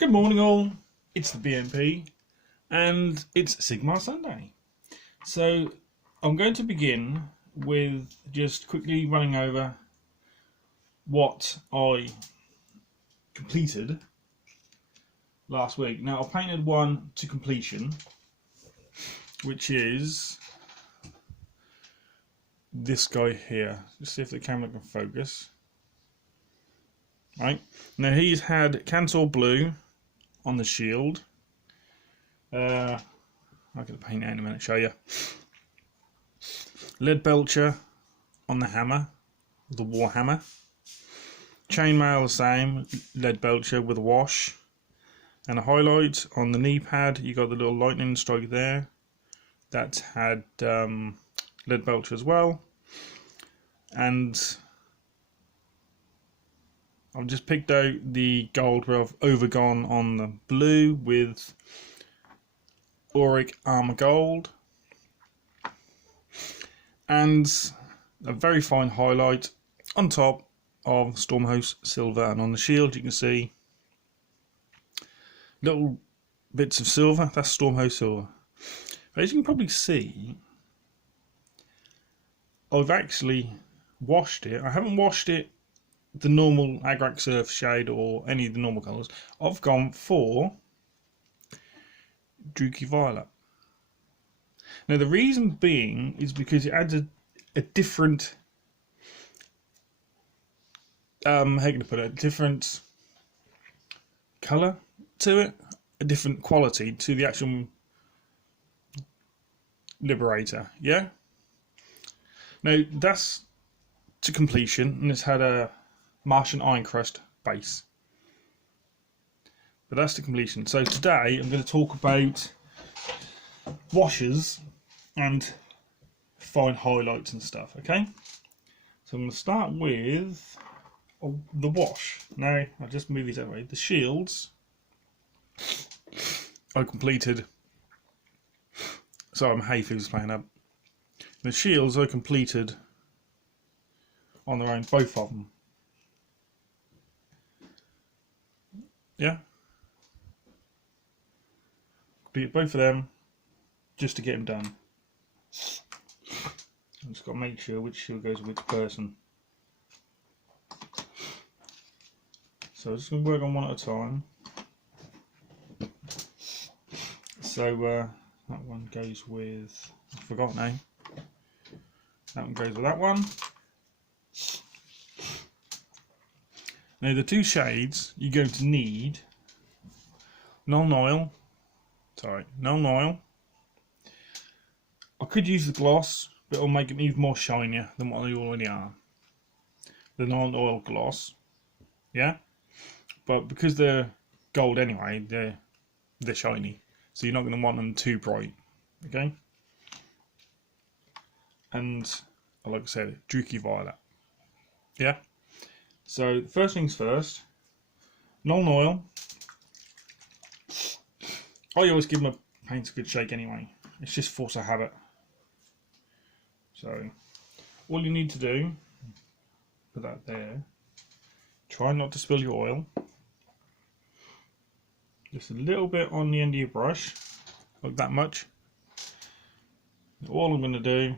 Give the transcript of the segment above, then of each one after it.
Good morning all, it's the BNP and it's Sigmar Sunday. So I'm going to begin with just quickly running over what I completed last week. Now I painted one to completion, which is this guy here. Let's see if the camera can focus. Right, now he's had Cancel Blue on the shield. I'm going to paint it in a minute, show you. Lead Belcher on the hammer, the war hammer. Chainmail the same, lead belcher with a wash. And a highlight on the knee pad, you got the little lightning strike there. That's had lead belcher as well. And I've just picked out the gold where I've overgone on the blue with Auric Armour Gold. And a very fine highlight on top of Stormhouse Silver, and on the shield you can see little bits of silver. That's Stormhouse Silver. As you can probably see, I've actually washed it. I haven't washed it the normal Agrax Surf shade or any of the normal colours. I've gone for Druky Violet. Now the reason being is because it adds a different how can I put it, a different colour to it, a different quality to the actual Liberator, yeah? Now that's to completion, and it's had a Martian Iron Crust base. But that's to completion. So today I'm going to talk about washes and fine highlights and stuff, okay? So I'm going to start with the wash. Now, I'll just move these out of the way. The shields I completed. Sorry, my hay fever's playing up. The shields I completed on their own, both of them. Yeah? Completed both of them just to get them done. I've just got to make sure which shield goes with which person. So I'm just going to work on one at a time. So that one goes with, I forgot now. That one goes with that one. Now the two shades you're going to need Null Oil. I could use the gloss, but it'll make them even more shinier than what they already are. The Null Oil gloss, yeah. But because they're gold anyway, they're shiny, so you're not going to want them too bright, okay? And like I said, Druky Violet, yeah. So first things first, Null Oil. I always give my paints a good shake anyway. It's just force of habit. So all you need to do, put that there. Try not to spill your oil. Just a little bit on the end of your brush, like that much. All I'm going to do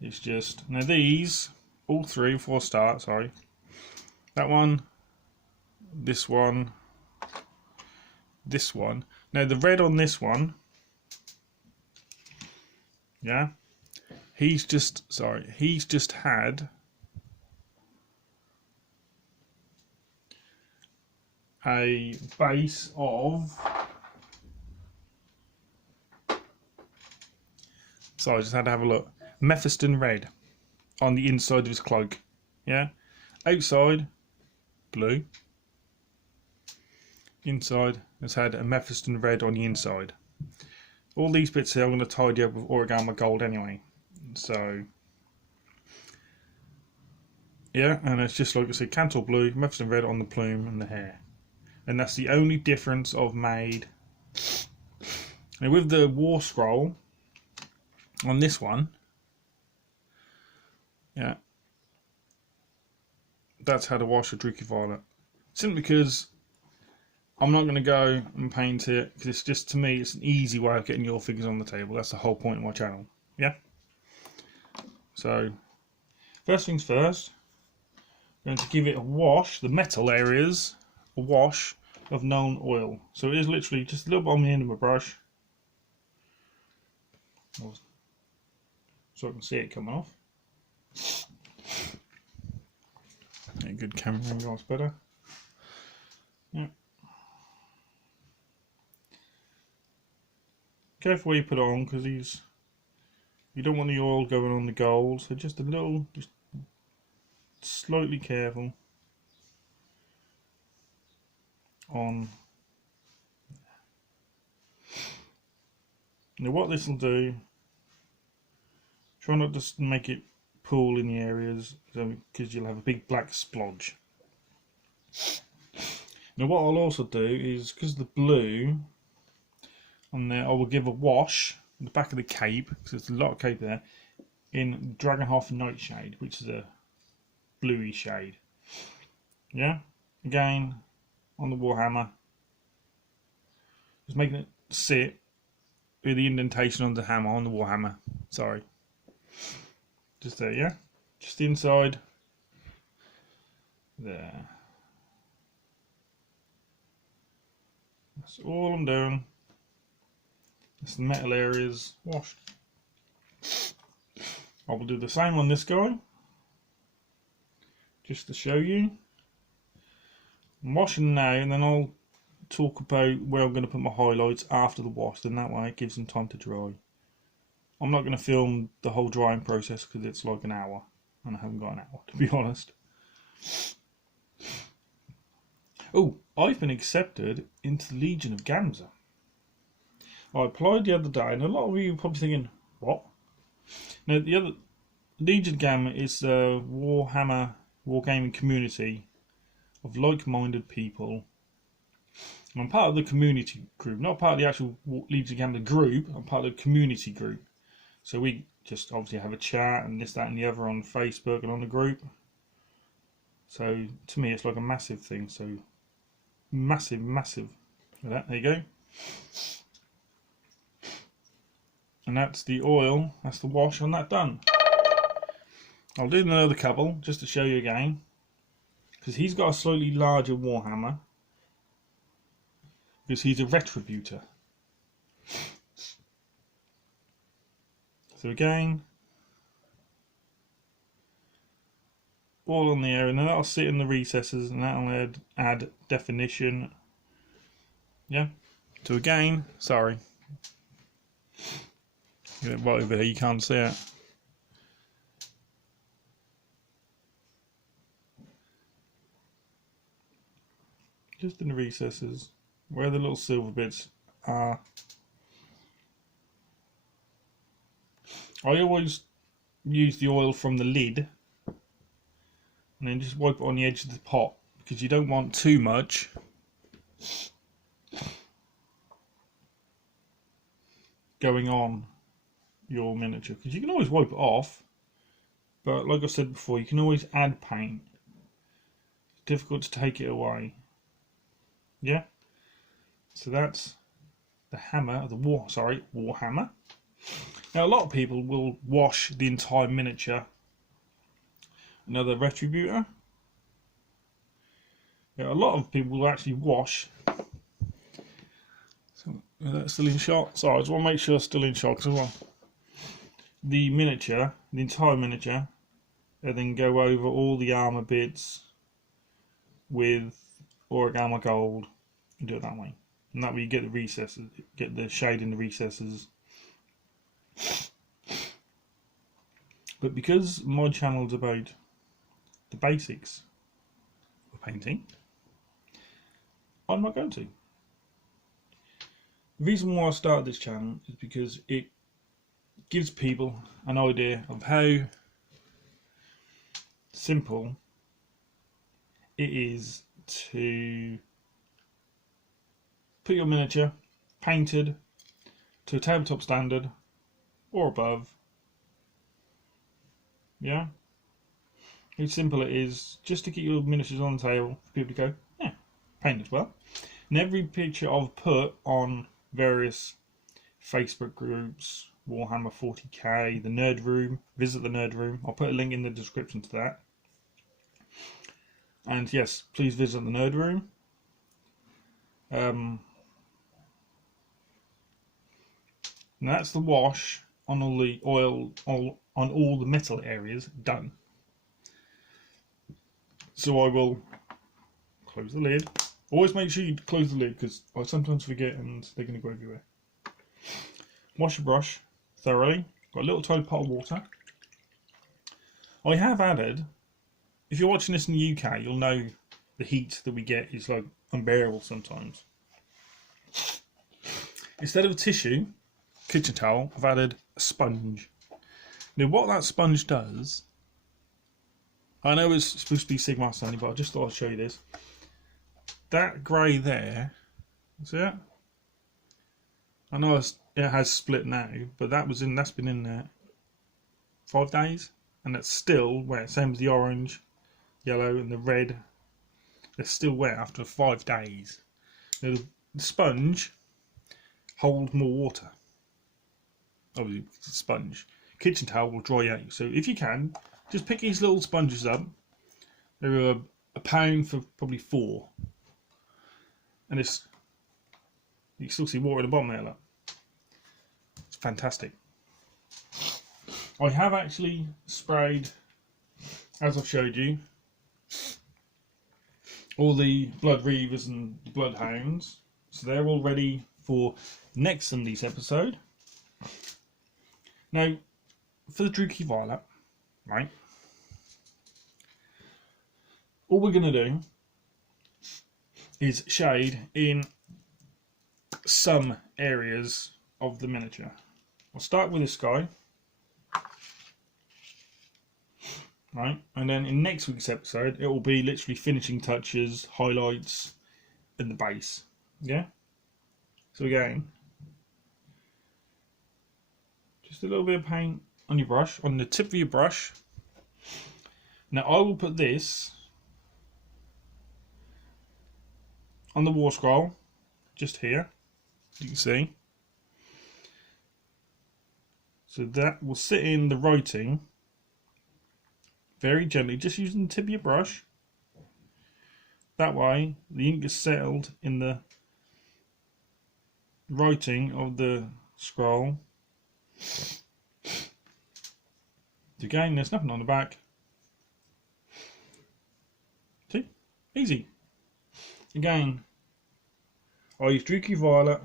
is just, now these, all three, before I start, sorry. That one, this one, this one. Now the red on this one, yeah, he's just had a base of, so I just had to have a look, Mephiston red on the inside of his cloak, yeah, outside blue, inside has had a Mephiston red on the inside. All these bits here I'm going to tidy up with Auric Armour Gold anyway, so yeah, and it's just like I said, Cancel Blue, Mephiston red on the plume and the hair. And that's the only difference I've made. And with the War Scroll on this one, yeah, that's how to wash a Druky Violet. Simply because I'm not going to go and paint it because it's just, to me, it's an easy way of getting your figures on the table. That's the whole point of my channel. Yeah. So first things first, I'm going to give it a wash, the metal areas, a wash of known oil. So it is literally just a little bit on the end of my brush, so I can see it coming off. A good camera angle is better. Yeah. Careful where you put it on, because you don't want the oil going on the gold. So just a little, just slightly careful on. Now what this will do, try not to make it pool in the areas, because you'll have a big black splodge. Now what I'll also do is, because the blue on there, I will give a wash on the back of the cape, because there's a lot of cape there, in Dragonhof Nightshade, which is a bluey shade. Yeah, again on the Warhammer, just making it sit with the indentation on the hammer, on the Warhammer. Sorry, just there, yeah, just inside there. That's all I'm doing. It's the metal areas washed. I will do the same on this guy, just to show you. I'm washing now, and then I'll talk about where I'm going to put my highlights after the wash, then that way it gives them time to dry. I'm not going to film the whole drying process because it's like an hour, and I haven't got an hour, to be honest. Oh, I've been accepted into the Legion of Gamza. I applied the other day, and a lot of you are probably thinking, what? Now, the other Legion of Gamza is a Warhammer wargaming community of like-minded people. And I'm part of the community group, not part of the actual Legion of Gamza group. I'm part of the community group. So we just obviously have a chat and this, that, and the other on Facebook and on the group. So to me, it's like a massive thing. So massive. Look at that, there you go. And that's the oil, that's the wash on that done. I'll do another couple just to show you again, because he's got a slightly larger Warhammer, because he's a retributor. So again, all on the area, and then that'll sit in the recesses, and that'll add definition. Yeah. So again, sorry. Get it right over here, you can't see it. Just in the recesses, where the little silver bits are. I always use the oil from the lid and then just wipe it on the edge of the pot, because you don't want too much going on your miniature, because you can always wipe it off, but like I said before, you can always add paint. It's difficult to take it away. Yeah, so that's the hammer, the Warhammer. Now a lot of people will wash the entire miniature. Another retributor. Yeah, a lot of people will actually wash. So that's still in shot. Sorry, I just want to make sure it's still in shot, because I want the miniature, the entire miniature, and then go over all the armor bits with origami gold and do it that way. And that way you get the recesses, get the shade in the recesses. But because my channel is about the basics of painting, I'm not going to. The reason why I started this channel is because it gives people an idea of how simple it is to put your miniature painted to a tabletop standard or above. Yeah, how simple it is just to get your miniatures on the table for people to go, yeah, painted well. And every picture I've put on various Facebook groups, Warhammer 40k, the Nerd Room, visit the Nerd Room. I'll put a link in the description to that. And yes, please visit the Nerd Room. And that's the wash on all the oil, on all the metal areas done. So I will close the lid. Always make sure you close the lid because I sometimes forget and they're going to go everywhere. Wash your brush thoroughly. Got a little tiny pot of water. I have added, if you're watching this in the UK, you'll know the heat that we get is like unbearable sometimes. Instead of a tissue, kitchen towel, I've added a sponge. Now what that sponge does, I know it's supposed to be Sigmar Sunday, but I just thought I'd show you this. That grey there, see it? I know it has split now, but that's been in there 5 days, and it's still wet. Same as the orange, yellow, and the red. They're still wet after 5 days. Now, the sponge holds more water. Obviously, it's a sponge. Kitchen towel will dry out. So if you can, just pick these little sponges up. They're a pound for probably 4. And you can still see water at the bottom there, look. It's fantastic. I have actually sprayed, as I've showed you, all the blood reavers and bloodhounds. So they're all ready for next Sunday's episode. Now, for the Druchii Violet, right, all we're going to do is shade in some areas of the miniature. I'll start with this guy, right, and then in next week's episode it will be literally finishing touches, highlights, and the base. Yeah. So again, just a little bit of paint on your brush, on the tip of your brush. Now I will put this on the war scroll, just here, you can see. So that will sit in the writing very gently, just using the tip of your brush. That way the ink is settled in the writing of the scroll. Again, there's nothing on the back. See? Easy. Again, I use Druchii Violet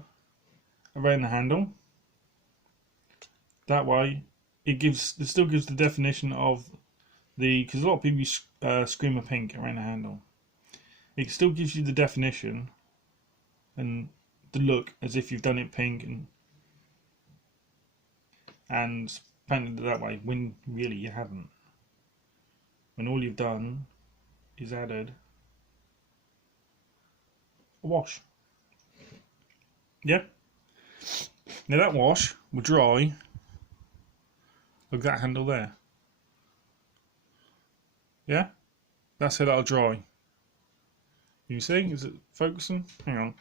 around the handle. That way, it still gives the definition of because a lot of people use Screamer Pink around the handle. It still gives you the definition and the look as if you've done it pink and painted it that way, when really you haven't. When all you've done is added a wash. Yeah. Now that wash will dry. Look at that handle there. Yeah? That's how that'll dry. You see? Is it focusing? Hang on.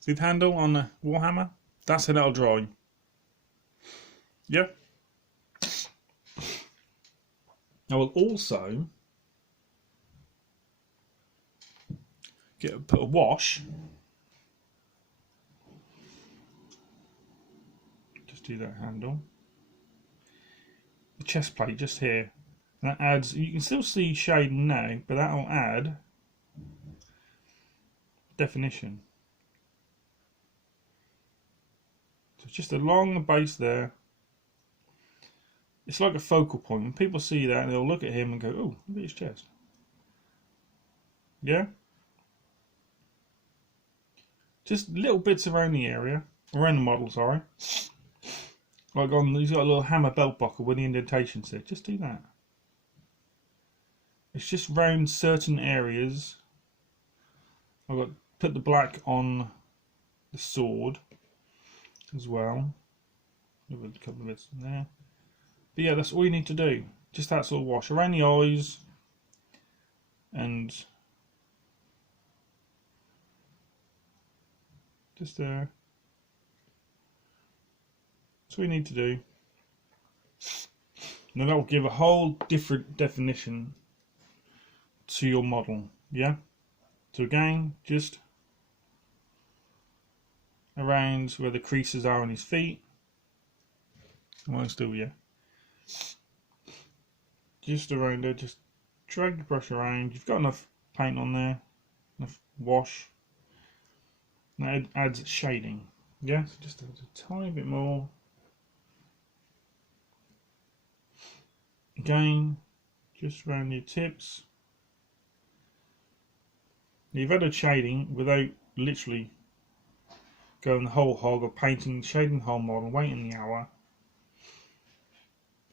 See the handle on the Warhammer? That's how that'll dry. Yeah? I will also put a wash. Just do that handle. The chest plate just here. That adds, you can still see shading now, but that'll add definition. So just along the base there. It's like a focal point. When people see that, they'll look at him and go, "Oh, look at his chest." Yeah? Just little bits around the area, around the model, sorry. Like he's got a little hammer belt buckle with the indentations there. Just do that. It's just round certain areas. I've put the black on the sword as well. With a couple of bits in there. But yeah, that's all you need to do. Just that sort of wash around the eyes, and just there. That's what we need to do. Now that will give a whole different definition to your model, yeah? So again, just around where the creases are on his feet. Mine's still, yeah. Just around there, just drag the brush around. You've got enough paint on there, enough wash. Now it adds shading, yeah? So just a tiny bit more. Again, just around your tips. You've added shading without literally going the whole hog of painting, shading the whole model, waiting the hour.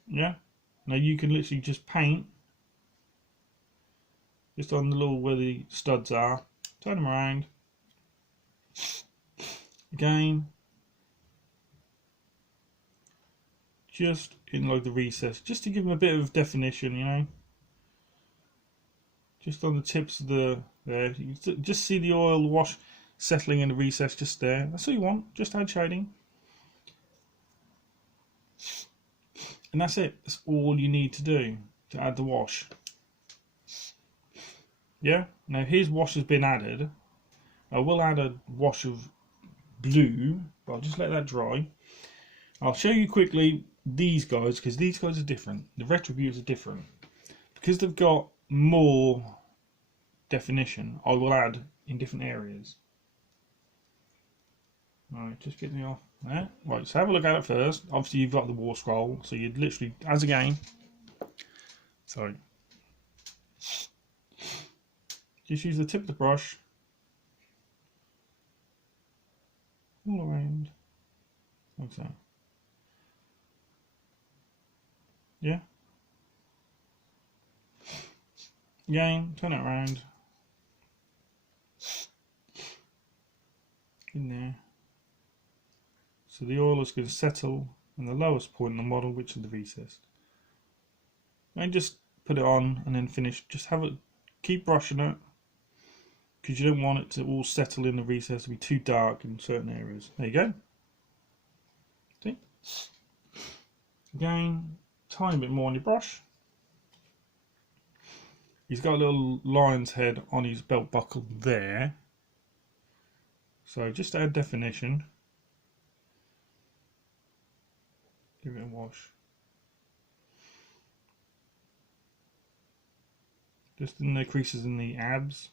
Yeah? Now you can literally just paint just on the little where the studs are. Turn them around. Again. Just in like the recess, just to give them a bit of definition, you know. Just on the tips of there, you can just see the oil wash settling in the recess just there. That's all you want. Just add shading, and that's it. That's all you need to do to add the wash. Yeah. Now his wash has been added. I will add a wash of blue, but I'll just let that dry. I'll show you quickly these guys, because these guys are different. The retributes are different because they've got more definition. I will add in different areas. Right, just get me off there. Right, so have a look at it first. Obviously you've got the war scroll, so you'd literally, as again, sorry, just use the tip of the brush all around, like so. Yeah. Again, turn it around. In there. So the oil is going to settle in the lowest point in the model, which is the recess. And just put it on and then finish. Just have it, keep brushing it, because you don't want it to all settle in the recess to be too dark in certain areas. There you go. See? Again, tiny bit more on your brush. He's got a little lion's head on his belt buckle there. So just add definition. Give it a wash. Just in the creases in the abs.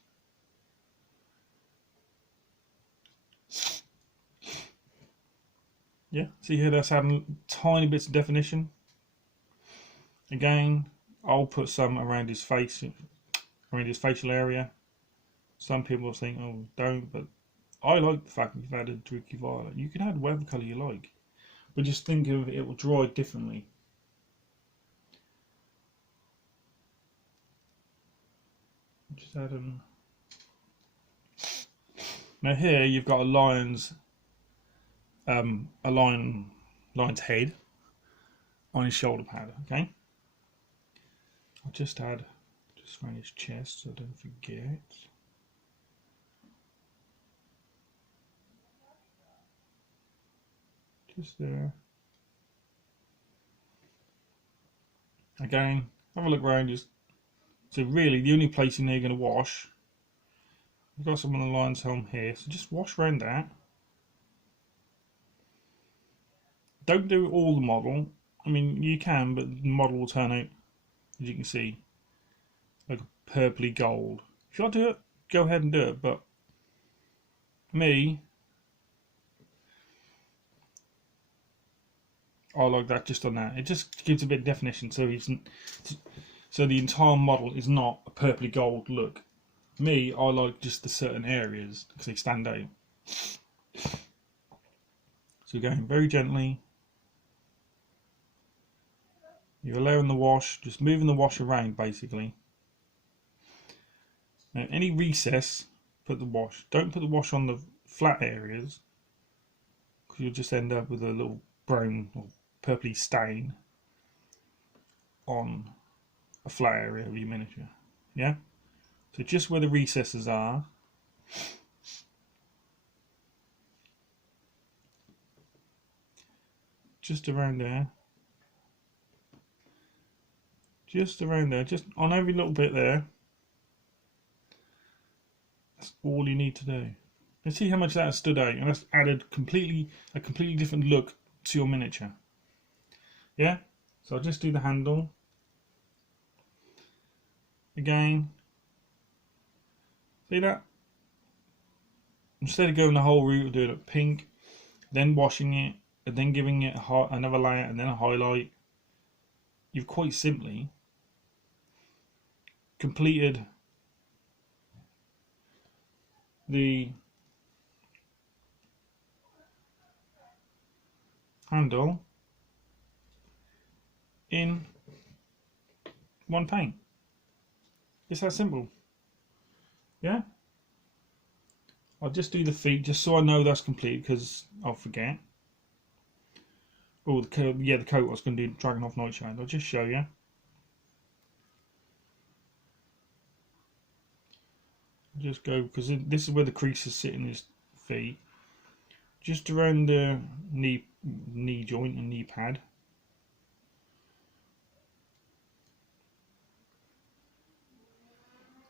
Yeah, see here that's adding tiny bits of definition. Again, I'll put some around his face, around his facial area. Some people will think, oh, don't, but I like the fact that you've added Druky Violet. You can add whatever colour you like, but just think of it will dry differently. Just add them. Now here you've got a lion's lion's head on his shoulder pad. Okay, I'll just add around his chest so I don't forget. Just there. Again, have a look around. Just so really, the only place in there you're going to wash. We've got some on the lion's helm here, so just wash around that. Don't do all the model. I mean, you can, but the model will turn out, as you can see, like a purpley gold. If you want to do it, go ahead and do it. But me, I like that just on that. It just gives a bit of definition, so the entire model is not a purpley gold look. Me, I like just the certain areas because they stand out. So going very gently. You're allowing the wash, just moving the wash around basically. Now any recess, put the wash. Don't put the wash on the flat areas, because you'll just end up with a little brown or purpley stain on a flat area of your miniature. Yeah? So just where the recesses are, just around there, just around there, just on every little bit there. That's all you need to do. Let's see how much that has stood out, and that's added a completely different look to your miniature. Yeah, so I'll just do the handle again. See that? Instead of going the whole route of doing it pink, then washing it, and then giving it another layer and then a highlight, you've quite simply completed the handle in one paint. It's that simple. Yeah? I'll just do the feet just so I know that's complete, because I'll forget. Oh, the coat I was going to do Dragon Nightshade. I'll just show you. Just go, because this is where the creases sit in his feet. Just around the knee joint and knee pad.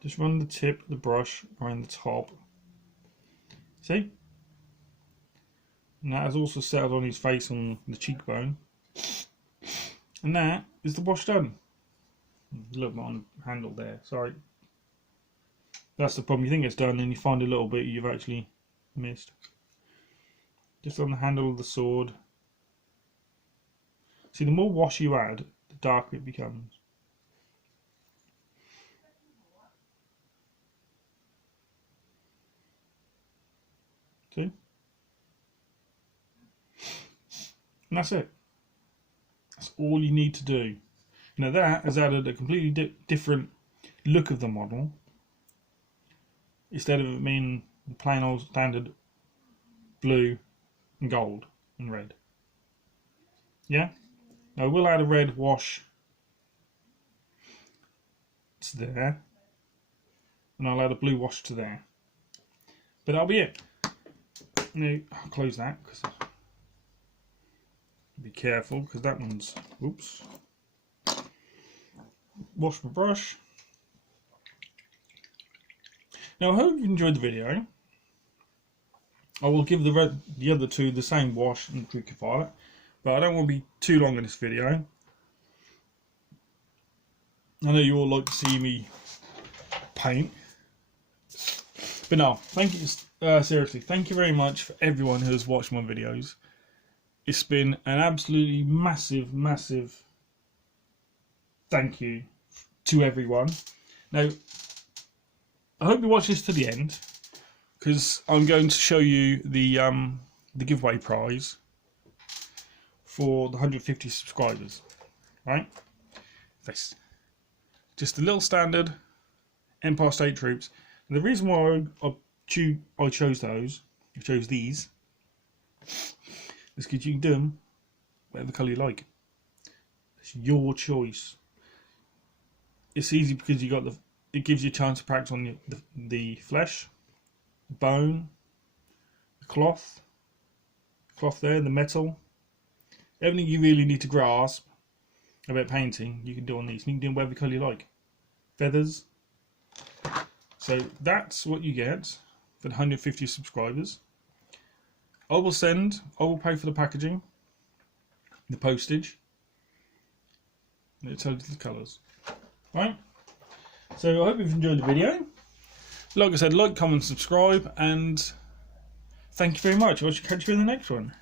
Just run the tip of the brush around the top. See? And that has also settled on his face on the cheekbone. And that is the wash done. A little bit on the handle there, sorry. That's the problem, you think it's done and you find a little bit you've actually missed. Just on the handle of the sword. See, the more wash you add, the darker it becomes. See? And that's it. That's all you need to do. Now that has added a completely different look of the model. Instead of it being the plain old standard blue and gold and red. Yeah? Now we'll add a red wash to there. And I'll add a blue wash to there. But that'll be it. Now, I'll close that because be careful because that one's, oops. Wash my brush. Now I hope you enjoyed the video. I will give the other two the same wash and Creek Violet, but I don't want to be too long in this video. I know you all like to see me paint, but no, thank you, seriously, thank you very much for everyone who has watched my videos. It's been an absolutely massive thank you to everyone. Now, I hope you watch this to the end, because I'm going to show you the giveaway prize for the 150 subscribers. Right? This, just a little standard Empire State Troops. And the reason why I chose these, is because you can do them whatever colour you like. It's your choice. It's easy because you got it gives you a chance to practice on the flesh, the bone, the cloth there, the metal. Everything you really need to grasp about painting, you can do on these. You can do them whatever colour you like. Feathers. So that's what you get for the 150 subscribers. I will pay for the packaging, the postage, and it tells you the colours. Right? So I hope you've enjoyed the video. Like I said, like, comment, subscribe, and thank you very much. I shall catch you in the next one.